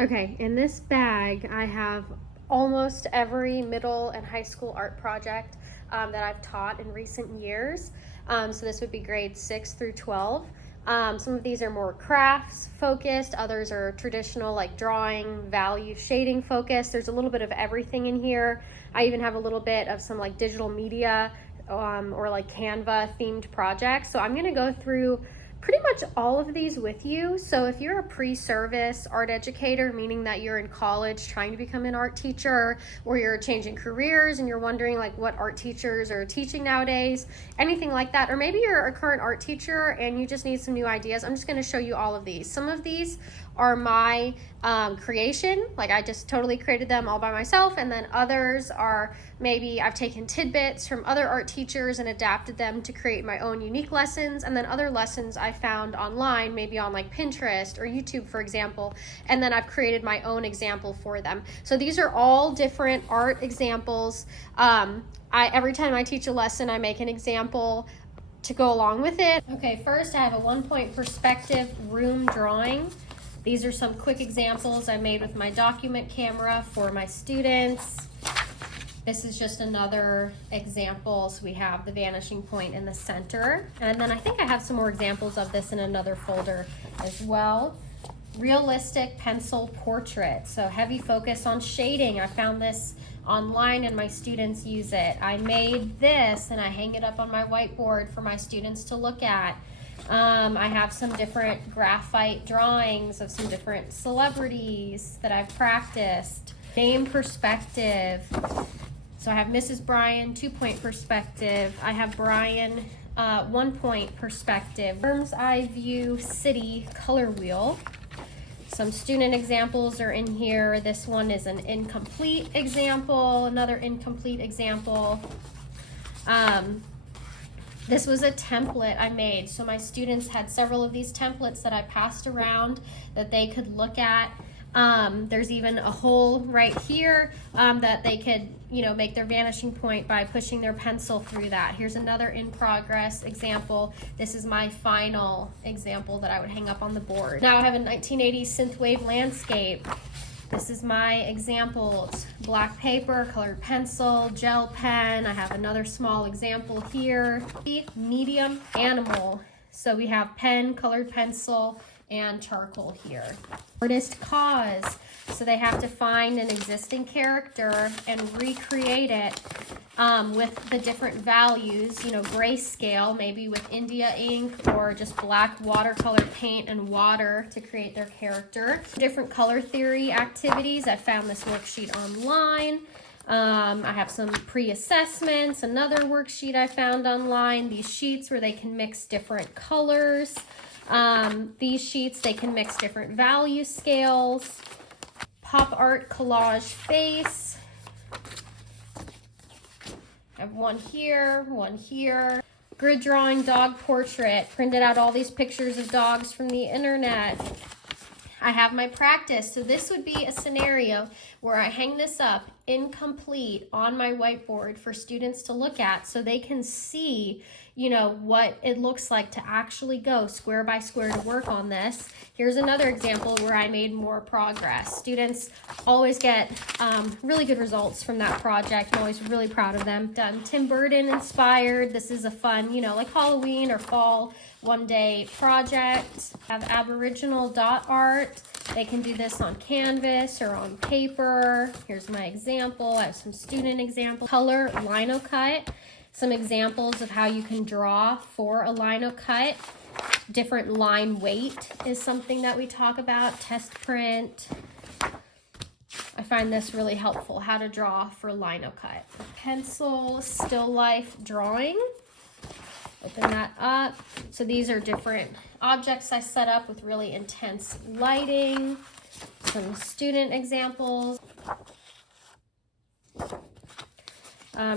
Okay, in this bag, I have almost every middle and high school art project that I've taught in recent years. So this would be grades 6 through 12. Some of these are more crafts focused, others are traditional like drawing, value, shading focused. There's a little bit of everything in here. I even have a little bit of some like digital media or like Canva themed projects. So I'm gonna go through pretty much all of these with you. So if you're a pre-service art educator, meaning that you're in college trying to become an art teacher, or you're changing careers and you're wondering like what art teachers are teaching nowadays, anything like that, or maybe you're a current art teacher and you just need some new ideas, I'm just going to show you all of these. Some of these are my creation, like I just totally created them all by myself, and then others are maybe I've taken tidbits from other art teachers and adapted them to create my own unique lessons, and then other lessons I found online, maybe on like Pinterest or YouTube, for example, and then I've created my own example for them. So these are all different art examples. Every time I teach a lesson, I make an example to go along with it. Okay, first I have a 1-point perspective room drawing. These are some quick examples I made with my document camera for my students. This is just another example. So we have the vanishing point in the center. And then I think I have some more examples of this in another folder as well. Realistic pencil portrait. So heavy focus on shading. I found this online and my students use it. I made this and I hang it up on my whiteboard for my students to look at. I have some different graphite drawings of some different celebrities that I've practiced. Name perspective. So I have Mrs. Bryan, 2-point perspective. I have Brian, 1-point perspective. Bird's eye view city color wheel. Some student examples are in here. This one is an incomplete example, another incomplete example. This was a template I made. So my students had several of these templates that I passed around that they could look at. There's even a hole right here that they could, make their vanishing point by pushing their pencil through that. Here's another in progress example. This is my final example that I would hang up on the board. Now I have a 1980s synthwave landscape. This is my examples: black paper, colored pencil, gel pen. I have another small example here. Medium animal. So we have pen, colored pencil, and charcoal here. Artist cause. So they have to find an existing character and recreate it with the different values, grayscale, maybe with India ink, or just black watercolor paint and water to create their character. Different color theory activities. I found this worksheet online. I have some pre-assessments, another worksheet I found online. These sheets where they can mix different colors. These sheets, they can mix different value scales. Pop art collage face. I have one here, one here. Grid drawing dog portrait. Printed out all these pictures of dogs from the internet. I have my practice. So this would be a scenario where I hang this up incomplete on my whiteboard for students to look at so they can see, what it looks like to actually go square by square to work on this. Here's another example where I made more progress. Students always get really good results from that project. I'm always really proud of them. Done Tim Burton inspired. This is a fun, like Halloween or fall one-day project. Have Aboriginal dot art. They can do this on canvas or on paper. Here's my example. I have some student examples. Color lino cut. Some examples of how you can draw for a lino cut. Different line weight is something that we talk about. Test print. I find this really helpful, how to draw for lino cut. Pencil still life drawing. Open that up. So these are different objects I set up with really intense lighting. Some student examples.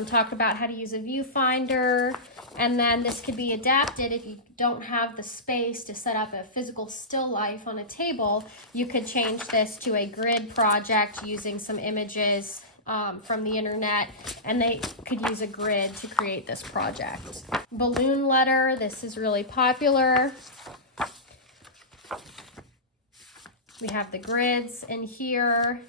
Talk about how to use a viewfinder. And then this could be adapted if you don't have the space to set up a physical still life on a table. You could change this to a grid project using some images from the internet, and they could use a grid to create this project. Balloon letter, this is really popular. We have the grids in here.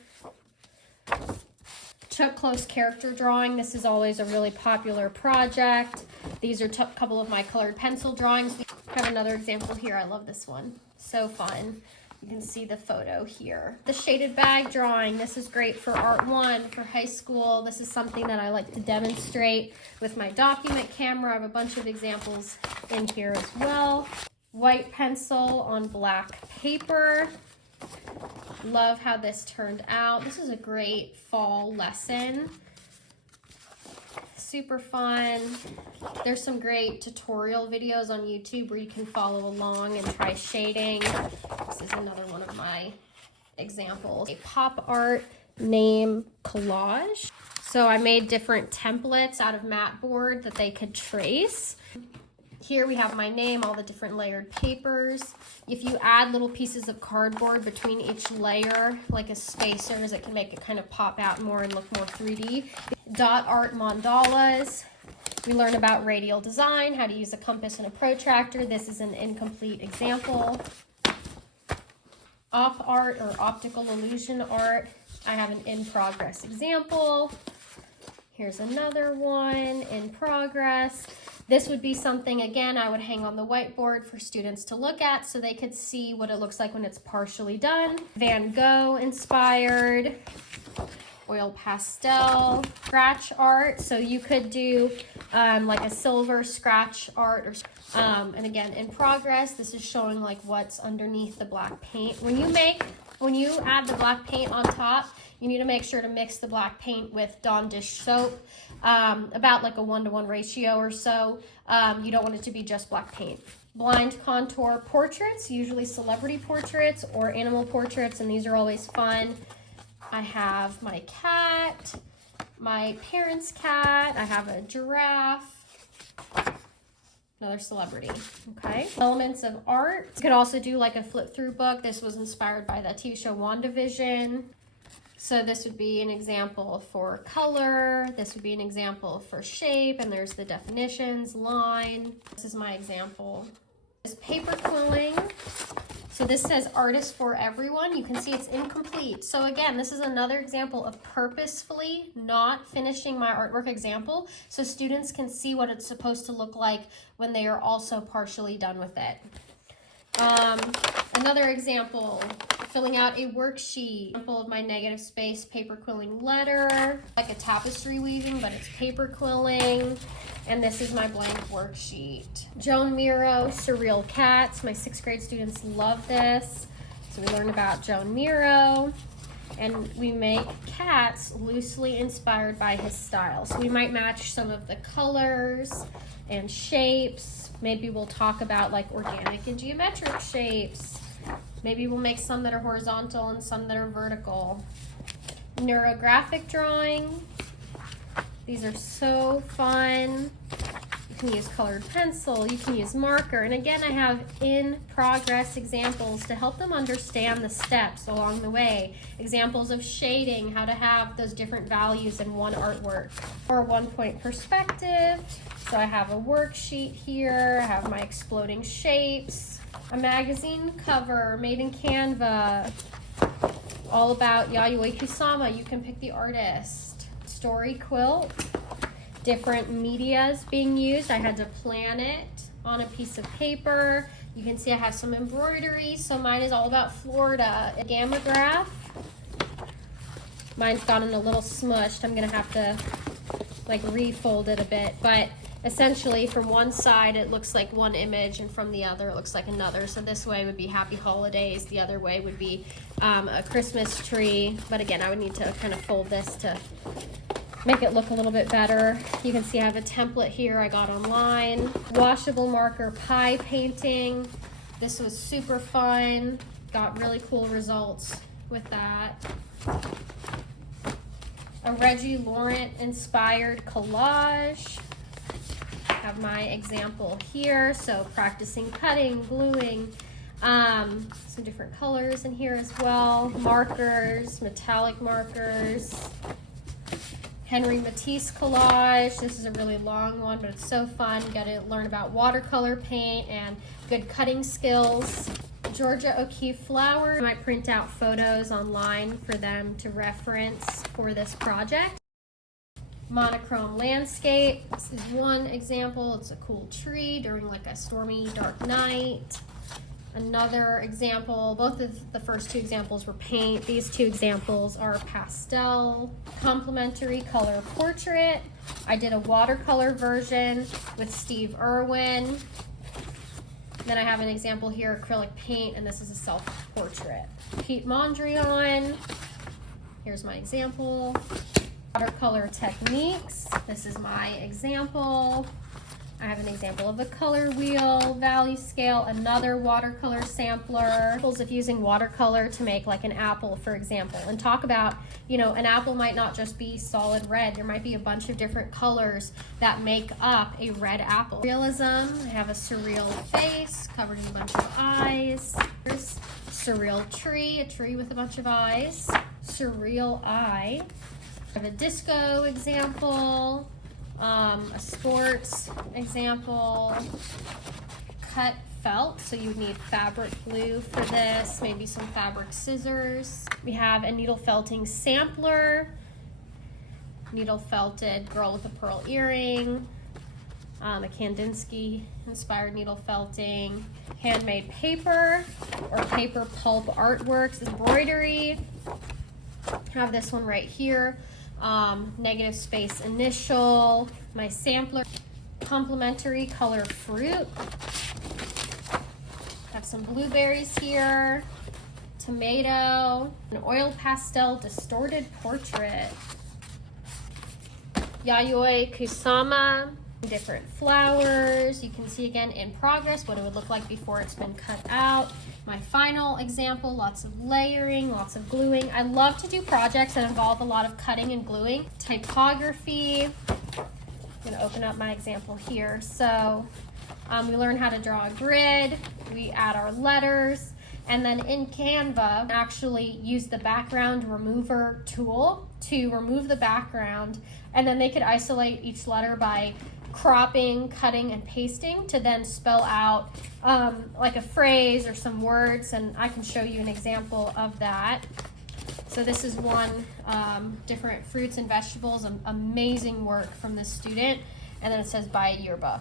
Took close character drawing. This is always a really popular project. These are a couple of my colored pencil drawings. I have another example here. I love this one. So fun. You can see the photo here. The shaded bag drawing. This is great for Art 1, for high school. This is something that I like to demonstrate with my document camera. I have a bunch of examples in here as well. White pencil on black paper. Love how this turned out. This is a great fall lesson. Super fun. There's some great tutorial videos on YouTube where you can follow along and try shading. This is another one of my examples. A pop art name collage. So I made different templates out of mat board that they could trace. Here we have my name, all the different layered papers. If you add little pieces of cardboard between each layer, like as spacers, it can make it kind of pop out more and look more 3D. Dot art mandalas. We learn about radial design, how to use a compass and a protractor. This is an incomplete example. Op art or optical illusion art. I have an in progress example. Here's another one in progress. This would be something, again, I would hang on the whiteboard for students to look at so they could see what it looks like when it's partially done. Van Gogh inspired, oil pastel, scratch art. So you could do like a silver scratch art, or and again, in progress, this is showing like what's underneath the black paint. When you add the black paint on top, you need to make sure to mix the black paint with Dawn dish soap, about like a 1-to-1 ratio or so. You don't want it to be just black paint. Blind contour portraits, usually celebrity portraits or animal portraits, and these are always fun. I have my cat, my parents' cat, I have a giraffe, another celebrity, okay? Elements of art. You could also do like a flip through book. This was inspired by the TV show WandaVision. So this would be an example for color. This would be an example for shape, and there's the definitions, line. This is my example. This paper quilling. So this says artist for everyone. You can see it's incomplete. So again, this is another example of purposefully not finishing my artwork example so students can see what it's supposed to look like when they are also partially done with it. Another example, filling out a worksheet. Example of my negative space paper quilling letter, like a tapestry weaving, but it's paper quilling. And this is my blank worksheet. Joan Miro, Surreal Cats. My 6th grade students love this. So we learn about Joan Miro. And we make cats loosely inspired by his style. So we might match some of the colors and shapes. Maybe we'll talk about like organic and geometric shapes. Maybe we'll make some that are horizontal and some that are vertical. Neurographic drawing. These are so fun. You can use colored pencil, you can use marker. And again, I have in progress examples to help them understand the steps along the way. Examples of shading, how to have those different values in one artwork. Or 1-point perspective. So I have a worksheet here, I have my exploding shapes, a magazine cover made in Canva, all about Yayoi Kusama, you can pick the artist. Story quilt, different medias being used. I had to plan it on a piece of paper. You can see I have some embroidery, so mine is all about Florida. A gamma graph. Mine's gotten a little smushed. I'm gonna have to like refold it a bit, but essentially from one side it looks like one image and from the other it looks like another. So this way would be Happy Holidays, the other way would be a Christmas tree. But again, I would need to kind of fold this to make it look a little bit better. You can see I have a template here I got online. Washable marker pie painting. This was super fun. Got really cool results with that. A Reggie Laurent inspired collage. Have my example here. So practicing cutting, gluing, some different colors in here as well. Markers, metallic markers. Henry Matisse collage. This is a really long one, but it's so fun. You got to learn about watercolor paint and good cutting skills. Georgia O'Keeffe flower. I might print out photos online for them to reference for this project. Monochrome landscape. This is one example. It's a cool tree during like a stormy, dark night. Another example, both of the first two examples were paint. These two examples are pastel. Complementary color portrait. I did a watercolor version with Steve Irwin. Then I have an example here, acrylic paint, and this is a self-portrait. Pete Mondrian. Here's my example. Watercolor techniques. This is my example. I have an example of the color wheel, value scale, another watercolor sampler. Examples of using watercolor to make like an apple, for example, and talk about, you know, an apple might not just be solid red. There might be a bunch of different colors that make up a red apple. Realism, I have a surreal face covered in a bunch of eyes. Here's surreal tree, a tree with a bunch of eyes. Surreal eye. I have a disco example. A sports example, cut felt, so you need fabric glue for this, maybe some fabric scissors. We have a needle felting sampler, needle felted girl with a pearl earring, a Kandinsky inspired needle felting, handmade paper or paper pulp artworks, embroidery. I have this one right here. Negative space initial, my sampler, complementary color fruit. Have some blueberries here, tomato, an oil pastel distorted portrait, Yayoi Kusama, different flowers. You can see again in progress what it would look like before it's been cut out. My final example, lots of layering, lots of gluing. I love to do projects that involve a lot of cutting and gluing. Typography, I'm gonna open up my example here. So we learn how to draw a grid, we add our letters, and then in Canva, actually use the background remover tool to remove the background, and then they could isolate each letter by cropping, cutting, and pasting to then spell out like a phrase or some words, and I can show you an example of that. So this is one, different fruits and vegetables, amazing work from this student, and then it says buy a yearbook.